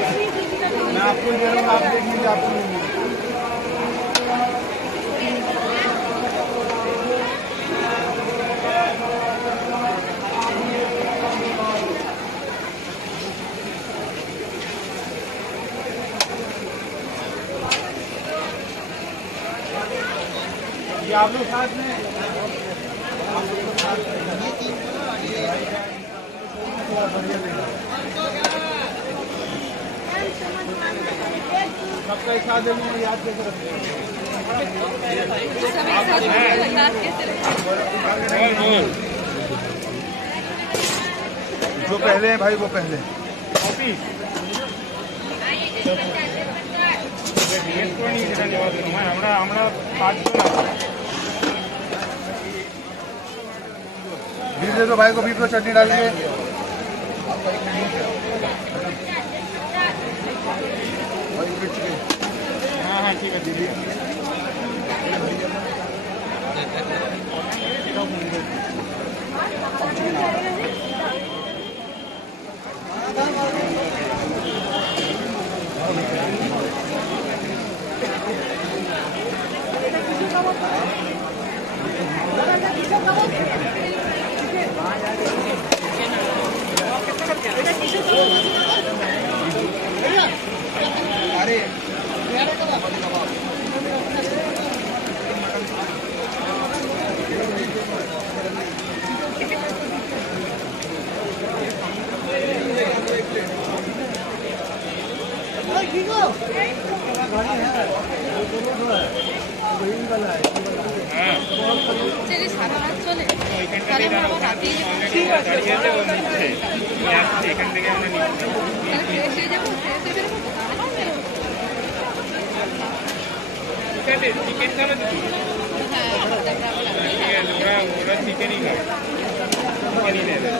आपको दे रहा हूँ, आप देख लीजिए। आपको ये आप लोग साथ में सबका एक साथ देने याद कैसे रखते हैं? जो पहले हैं भाई वो पहले बीफ दे दो भाई को, बीफ को चटनी डालिए। हाँ हाँ ठीक है दीदी। चलिए सारा रात चले তাহলে আমরা আবার রাতেই ঠিক আছে এখান থেকে আমরা নিচ্ছি এসে যাবো এসে যাবো চিকেন খাবে তো হ্যাঁ ওরা চিকেনই খায় চিকেনই নেবে